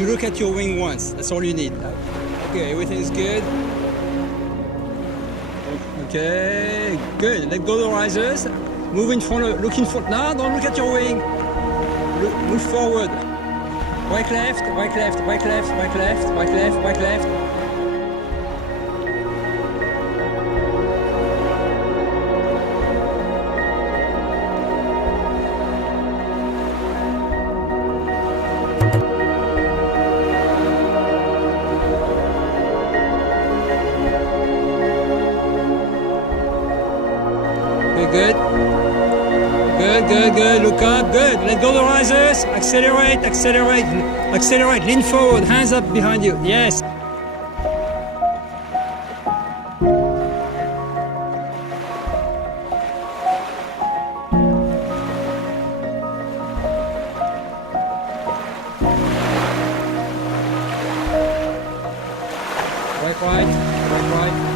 You look at your wing once. That's all you need. Okay, everything is good. Okay, good. Let go of the risers. Move in front. Look in front. No, don't look at your wing. Move forward. Right, left, right, left, right, left, right, left, right, left, right, left. Good. Good, good, good. Look up. Good. Let go of the risers. Accelerate, accelerate, accelerate. Lean forward. Hands up behind you. Yes. Right, right, right, right.